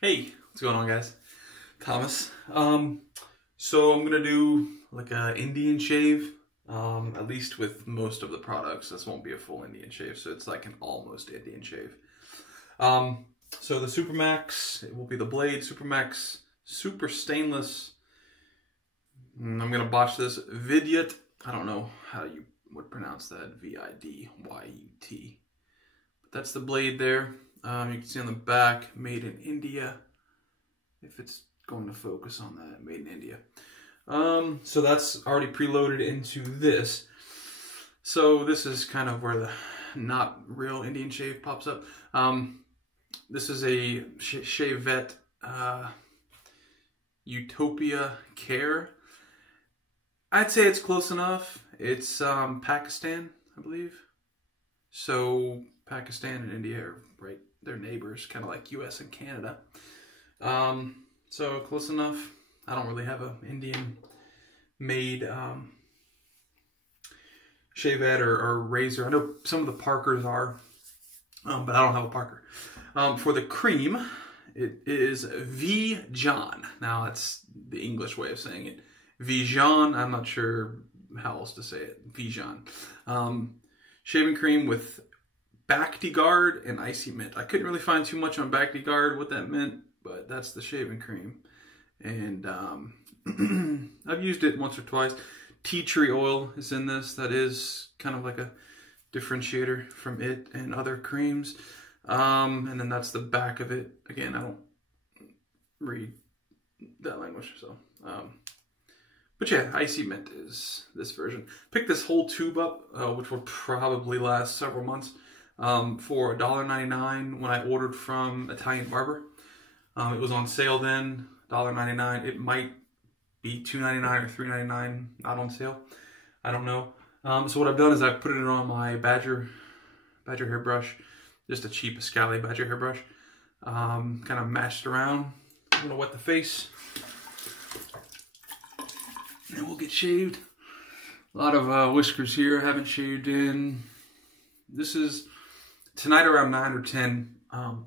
Hey, what's going on, guys? Thomas. So I'm gonna do like a Indian shave, at least with most of the products. This won't be a full Indian shave, so it's like an almost Indian shave. So the Supermax, it will be the Blade Supermax Super Stainless. I'm gonna botch this. Vidyut. I don't know how you would pronounce that. Vidyut. But that's the blade there. You can see on the back, made in India. If it's going to focus on that, made in India. So that's already preloaded into this. So this is kind of where the not real Indian shave pops up. This is a Shavette Utopia Care. I'd say it's close enough. It's Pakistan, I believe. So Pakistan and India are right, they're neighbors, kind of like US and Canada. So close enough. I don't really have an Indian made shavette or razor. I know some of the Parkers are, but I don't have a Parker. For the cream, it is Vijan. Now that's the English way of saying it. Vijan, I'm not sure how else to say it. Vijan. Shaving cream with Bacti Guard and Icy Mint. I couldn't really find too much on Bacti Guard, what that meant, but that's the shaving cream. And I've used it once or twice. Tea tree oil is in this. That is kind of like a differentiator from it and other creams. And then that's the back of it. Again, I don't read that language, so. But yeah, Icy Mint is this version. Picked this whole tube up, which will probably last several months, for $1.99 when I ordered from Italian Barber. It was on sale then, $1.99. It might be $2.99 or $3.99, not on sale. I don't know. So what I've done is I've put it on my Badger hairbrush, just a cheap Scally Badger hairbrush. Kind of mashed around. I'm gonna wet the face. And we'll get shaved. A lot of whiskers here I haven't shaved in. This is tonight around 9 or 10,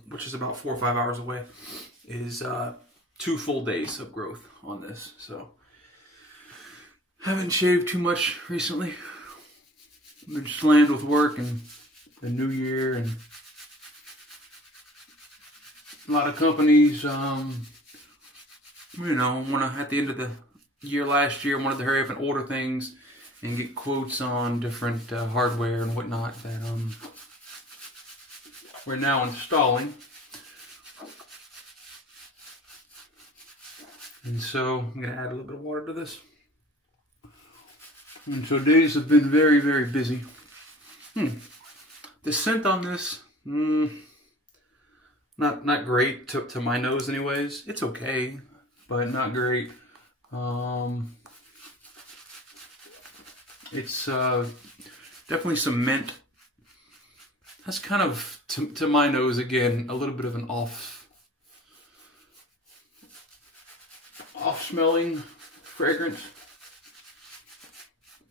which is about 4 or 5 hours away, is 2 full days of growth on this. So haven't shaved too much recently. I've been slammed with work and the new year, and a lot of companies, you know, at the end of the year last year, wanted to hurry up and order things and get quotes on different hardware and whatnot that we're now installing. And so I'm going to add a little bit of water to this. And so days have been very, very busy. The scent on this, not great to my nose anyways. It's okay, but not great. It's definitely some mint. That's kind of, to my nose again, a little bit of an off smelling fragrance.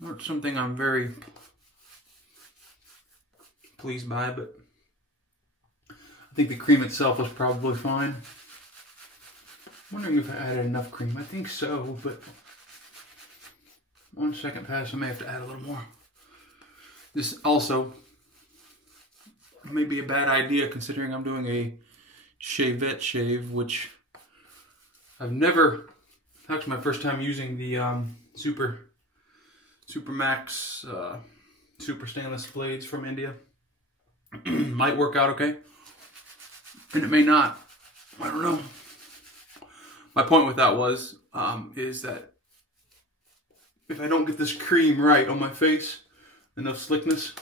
Not something I'm very pleased by, but I think the cream itself was probably fine. I'm wondering if I added enough cream. I think so, but one second pass, I may have to add a little more. This also may be a bad idea considering I'm doing a shavette shave, which I've never, actually my first time using the Supermax Super Stainless blades from India. Might work out okay, and it may not. I don't know. My point with that was, is that if I don't get this cream right on my face, enough slickness,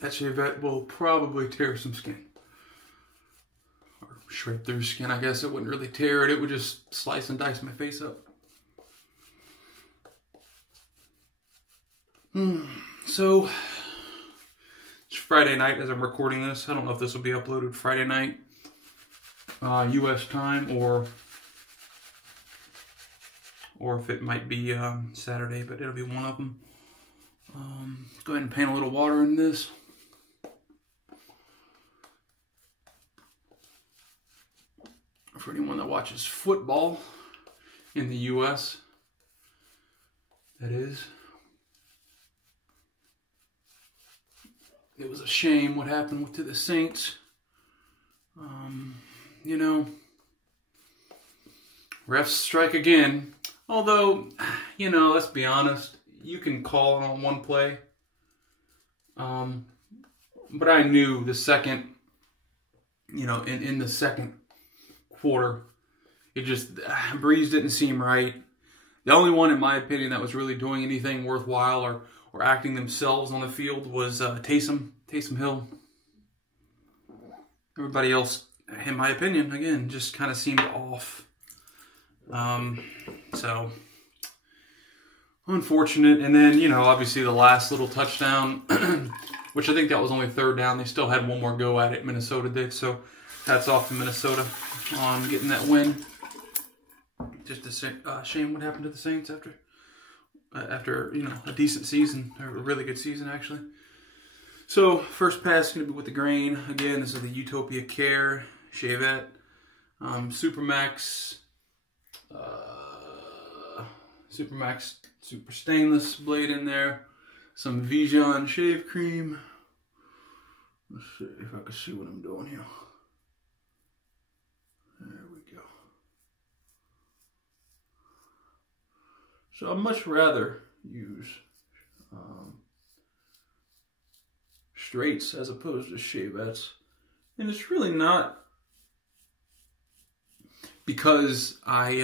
that shavette will probably tear some skin. Or shred through skin, I guess. It wouldn't really tear it, it would just slice and dice my face up. So, it's Friday night as I'm recording this. I don't know if this will be uploaded Friday night, US time, or if it might be Saturday, but it'll be one of them. Let's go ahead and paint a little water in this. for anyone that watches football in the U.S., that is. It was a shame what happened to the Saints. You know, refs strike again. Although, you know, let's be honest, you can call it on one play. But I knew the second, you know, in the second quarter, it just, Breeze didn't seem right. The only one, in my opinion, that was really doing anything worthwhile or acting themselves on the field was Taysom Hill. Everybody else, in my opinion, again, just kind of seemed off. So, unfortunate. And then, you know, obviously the last little touchdown, which I think that was only third down. They still had one more go at it, Minnesota did. So, hats off to Minnesota on getting that win. Just a shame what happened to the Saints after you know, a decent season, a really good season actually. So first pass is going to be with the grain. Again, this is the Utopia Care Shavette, Supermax Super Stainless blade in there. Some Vision shave cream. Let's see if I can see what I'm doing here. There we go. So I'd much rather use straights as opposed to shavettes. And it's really not because I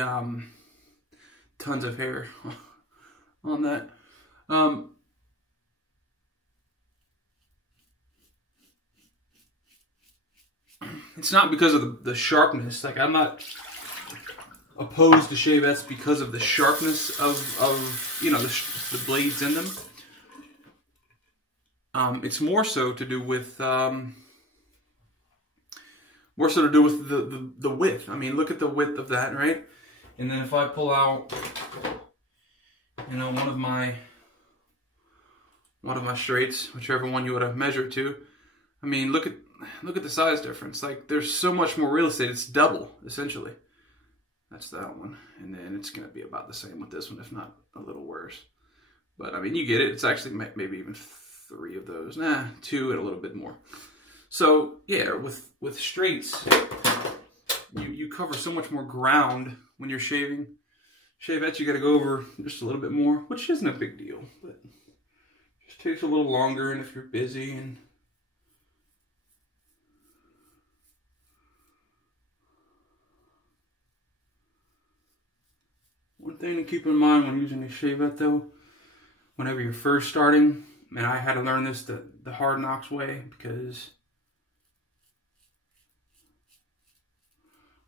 tons of hair on that. It's not because of the sharpness. Like, I'm not opposed to shavettes because of the sharpness of you know, the blades in them. It's more so to do with the width. I mean, look at the width of that, right? And then if I pull out, you know, one of my straights, whichever one you would have measured to, I mean, look at the size difference. Like, there's so much more real estate. It's double, essentially. That's that one. And then it's going to be about the same with this one, if not a little worse. But, I mean, you get it. It's actually maybe even 3 of those. Nah, 2 and a little bit more. So, yeah, with straights, you cover so much more ground when you're shaving. Shavettes, you got to go over just a little bit more, which isn't a big deal. But just takes a little longer, and if you're busy and... One thing to keep in mind when using a shavette, though, whenever you're first starting, and I had to learn this the hard knocks way, because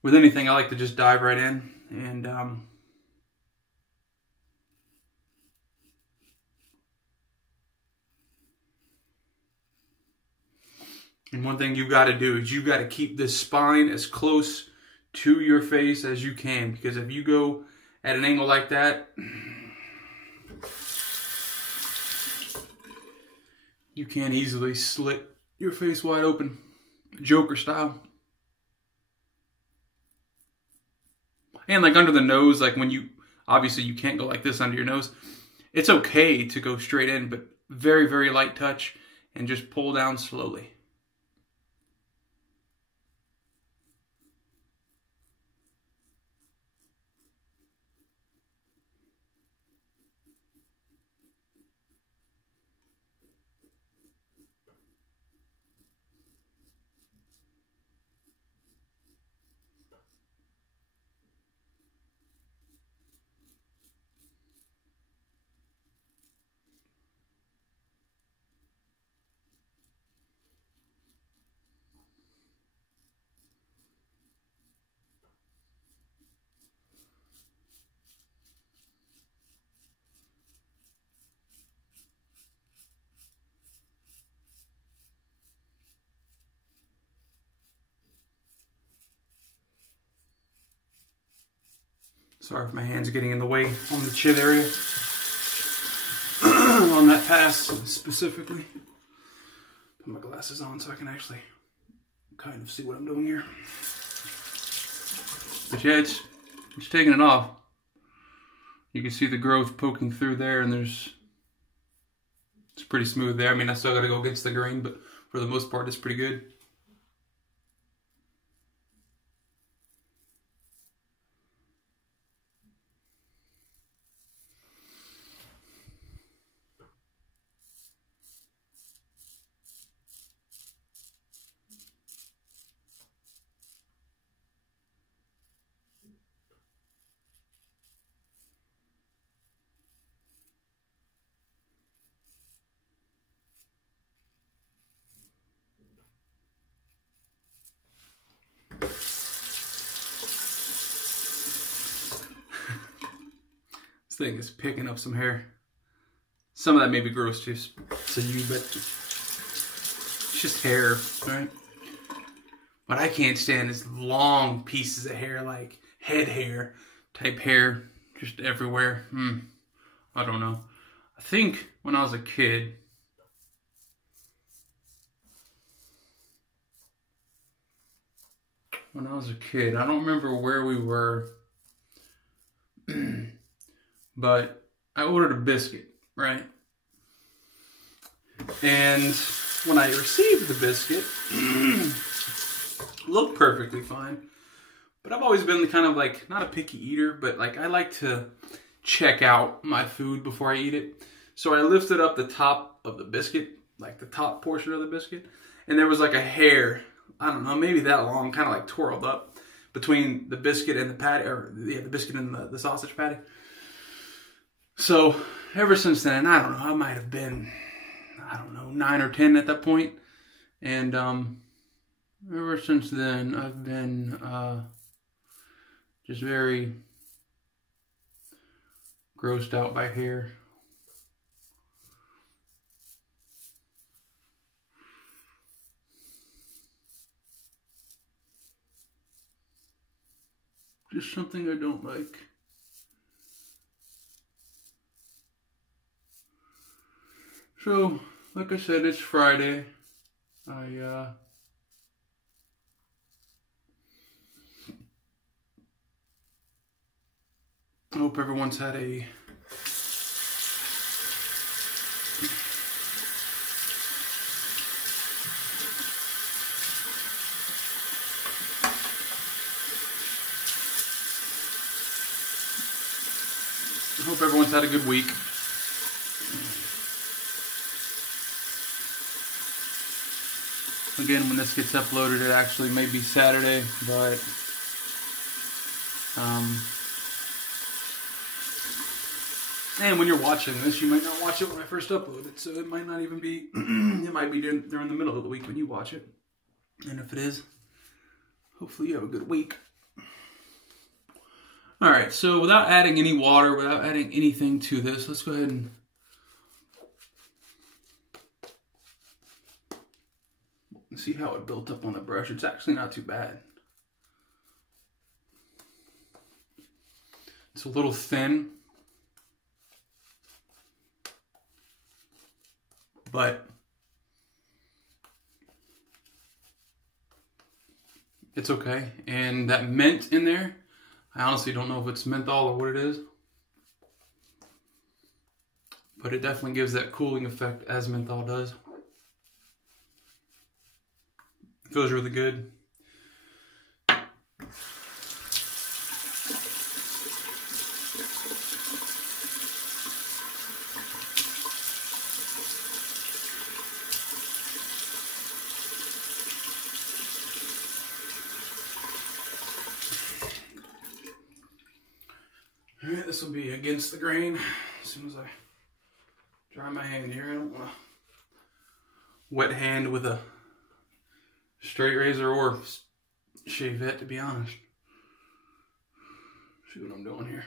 with anything I like to just dive right in, and one thing you've got to do is you've got to keep this spine as close to your face as you can, because if you go at an angle like that, you can easily slit your face wide open, Joker style. And like under the nose, like when you, obviously you can't go like this under your nose. It's okay to go straight in, but very, very light touch and just pull down slowly. Sorry if my hands are getting in the way on the chin area. On that pass specifically. Put my glasses on so I can actually kind of see what I'm doing here. But yeah, it's taking it off. You can see the growth poking through there, and it's pretty smooth there. I mean, I still got to go against the grain, but for the most part, it's pretty good. Thing is picking up some hair. Some of that may be gross to you, but it's just hair, right? What I can't stand is long pieces of hair, like head hair type hair, just everywhere. I don't know. I think when I was a kid, I don't remember where we were, but I ordered a biscuit, right? And when I received the biscuit, looked perfectly fine. But I've always been the kind of like, not a picky eater, but like I like to check out my food before I eat it. So I lifted up the top of the biscuit, like the top portion of the biscuit, and there was like a hair, I don't know, maybe that long, kind of like twirled up between the biscuit and the patty, or yeah, the biscuit and the sausage patty. So ever since then, I don't know, I might have been, I don't know, 9 or 10 at that point. And ever since then, I've been just very grossed out by hair. Just something I don't like. So, like I said, it's Friday. I hope everyone's had a good week. Again, when this gets uploaded, it actually may be Saturday, but and when you're watching this, you might not watch it when I first upload it, so it might not even be, it might be during the middle of the week when you watch it. And if it is, hopefully you have a good week. Alright, so without adding any water, without adding anything to this, let's go ahead and see how it built up on the brush. It's actually not too bad. It's a little thin, but it's okay. And that mint in there, I honestly don't know if it's menthol or what it is, but it definitely gives that cooling effect as menthol does. It feels really good. Alright, this will be against the grain as soon as I dry my hand here. I don't want to wet hand with a straight razor or shavette, to be honest. See what I'm doing here.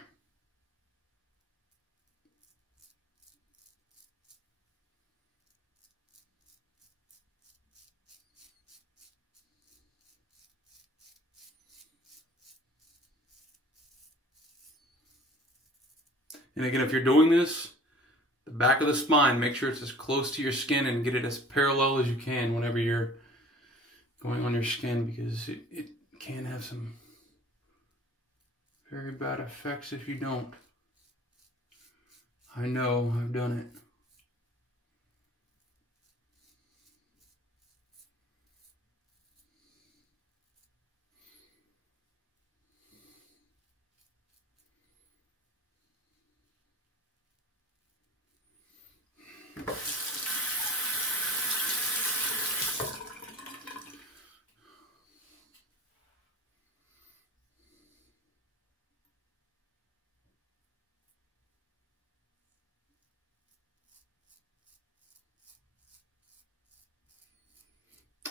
And again, if you're doing this, the back of the spine, make sure it's as close to your skin and get it as parallel as you can whenever you're going on your skin, because it can have some Very bad effects if you don't. I know, I've done it.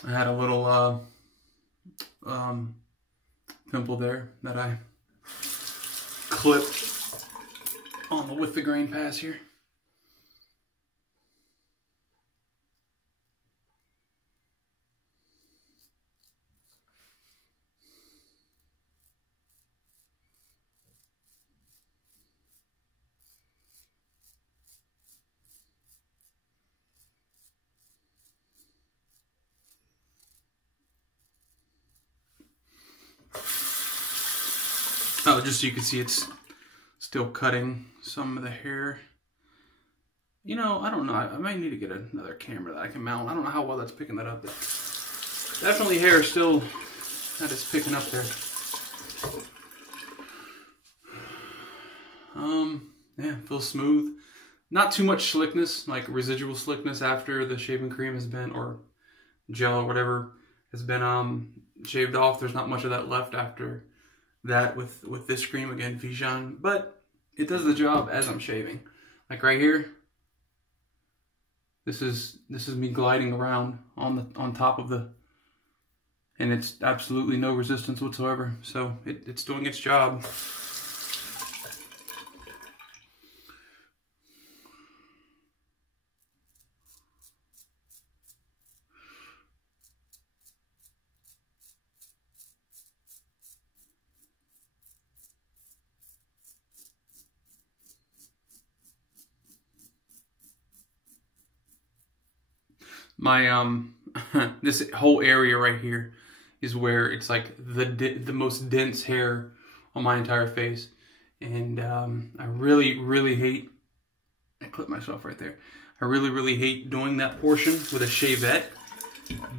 I had a little pimple there that I clipped on with the grain pass here. Oh, just so you can see it's still cutting some of the hair. You know, I don't know. I might need to get another camera that I can mount. I don't know how well that's picking that up. But definitely hair still that is picking up there. Yeah, feels smooth. Not too much slickness, like residual slickness after the shaving cream has been, or gel or whatever, has been shaved off. There's not much of that left after that with this cream, again, Vijan, but it does the job as I'm shaving. Like right here, this is me gliding around on top of the, and it's absolutely no resistance whatsoever. So it's doing its job. My this whole area right here is where it's like the most dense hair on my entire face, and I really hate. I clipped myself right there. I really hate doing that portion with a shavette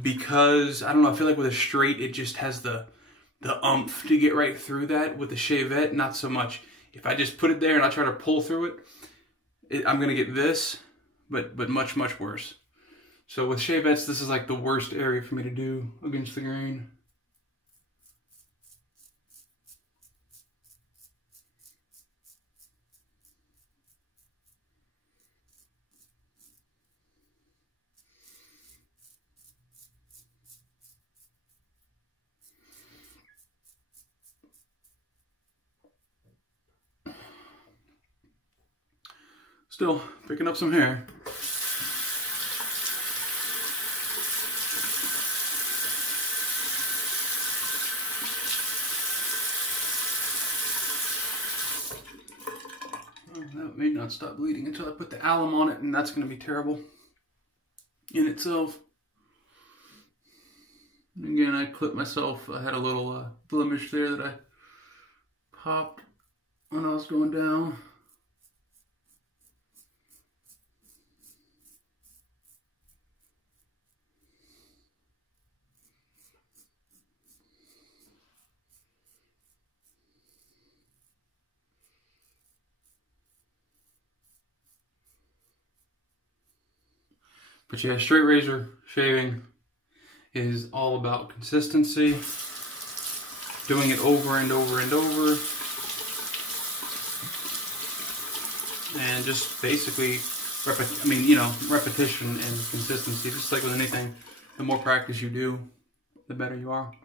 because I don't know. I feel like with a straight, it just has the oomph to get right through that. With the shavette, not so much. If I just put it there and I try to pull through it, I'm gonna get this, but much worse. So with shavettes, this is like the worst area for me to do against the grain. Still picking up some hair. That may not stop bleeding until I put the alum on it, and that's going to be terrible in itself. And again, I clipped myself. I had a little blemish there that I popped when I was going down. But yeah, straight razor shaving is all about consistency, doing it over and over and over, and just basically repetition and consistency. Just like with anything, the more practice you do, the better you are.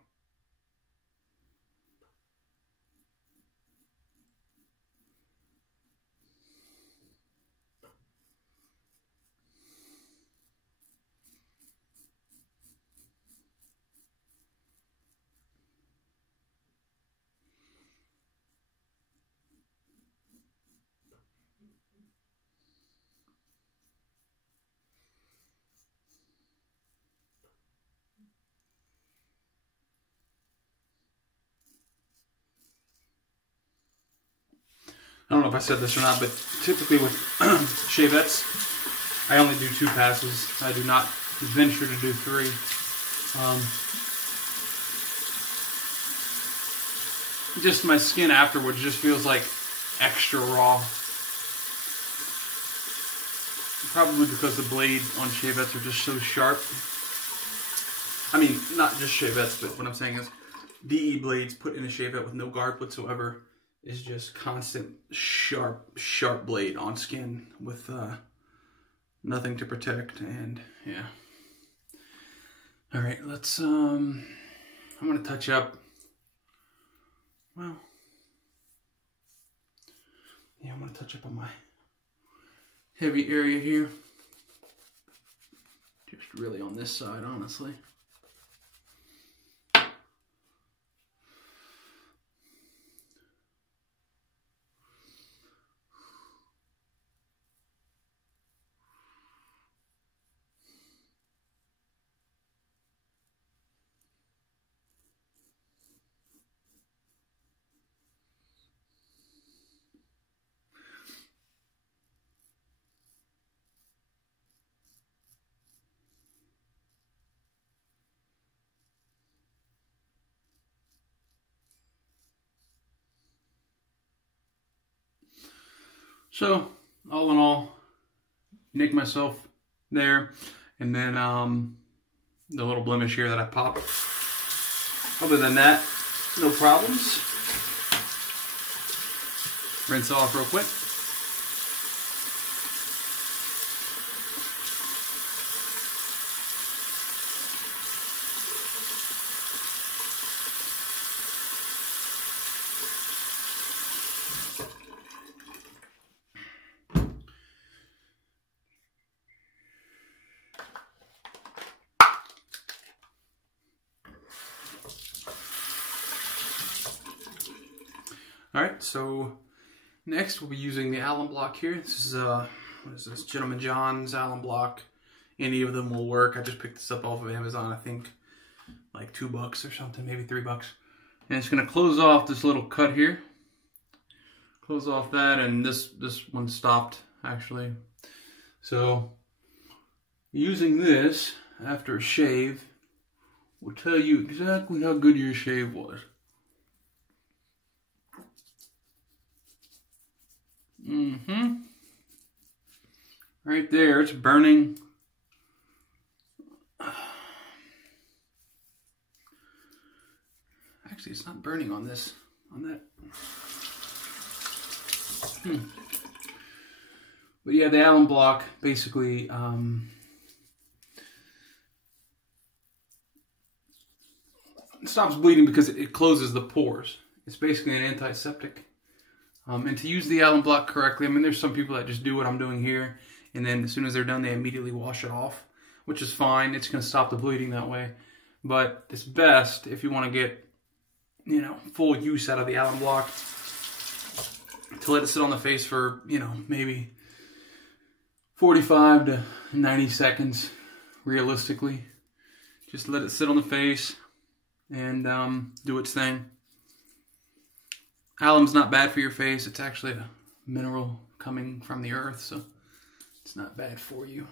I don't know if I said this or not, but typically with shavettes, I only do 2 passes. I do not venture to do 3. Just my skin afterwards just feels like extra raw. Probably because the blades on shavettes are just so sharp. I mean, not just shavettes, but what I'm saying is DE blades put in a shavette with no guard whatsoever is just constant sharp blade on skin with nothing to protect. And yeah. All right, let's I'm gonna touch up. Well, yeah, I'm gonna touch up on my heavy area here. Just really on this side, honestly. So, all in all, nicked myself there, and then the little blemish here that I popped. Other than that, no problems. Rinse off real quick. Alright, so next we'll be using the Alum block here. This is, what is this? Gentleman John's Alum block. Any of them will work. I just picked this up off of Amazon, I think like $2 or something, maybe $3. And it's going to close off this little cut here. Close off that, and this one stopped actually. So using this after a shave will tell you exactly how good your shave was. Right there, it's burning. Actually, it's not burning on this, on that. But yeah, the Alum block basically stops bleeding because it closes the pores. It's basically an antiseptic. And to use the Alum block correctly, I mean, there's some people that just do what I'm doing here, and then as soon as they're done, they immediately wash it off, which is fine. It's going to stop the bleeding that way. But it's best if you want to get, you know, full use out of the Alum block, to let it sit on the face for, you know, maybe 45 to 90 seconds, realistically. Just let it sit on the face and do its thing. Alum's not bad for your face. It's actually a mineral coming from the earth, so it's not bad for you.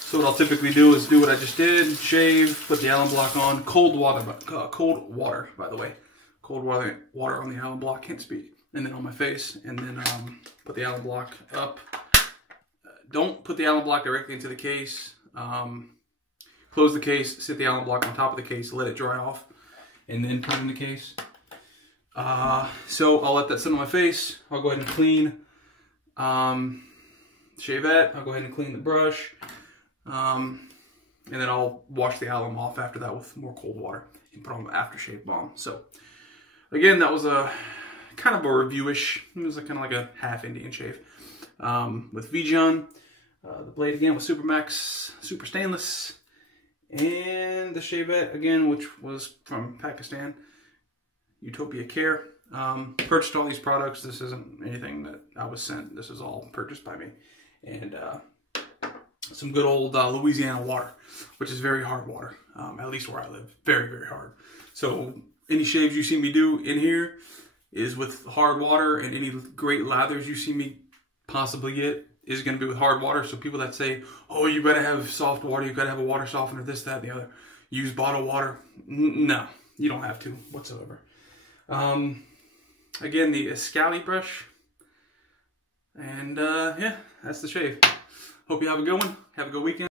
So what I'll typically do is do what I just did: shave, put the Alum block on, cold water, by the way, cold water on the Alum block. Can't speak. And then on my face, and then put the Alum block up. Don't put the Alum block directly into the case. Close the case, sit the Alum block on top of the case, let it dry off, and then put it in the case. So I'll let that sit on my face. I'll go ahead and clean shavette. I'll go ahead and clean the brush. And then I'll wash the alum off after that with more cold water and put on the aftershave balm. So again, that was a kind of a review-ish. It was kind of like a half Indian shave with V-John. The blade again was Supermax, super stainless. And the shavette again, which was from Pakistan. Utopia Care. Purchased all these products. This isn't anything that I was sent. This is all purchased by me. And some good old Louisiana water, which is very hard water, at least where I live. Very, very hard. So any shaves you see me do in here, is with hard water, and any great lathers you see me possibly get is going to be with hard water. So people that say, oh, you got to have soft water, you got to have a water softener, this, that, and the other, use bottled water. No, you don't have to whatsoever. Again, the Scally brush. And yeah, that's the shave. Hope you have a good one. Have a good weekend.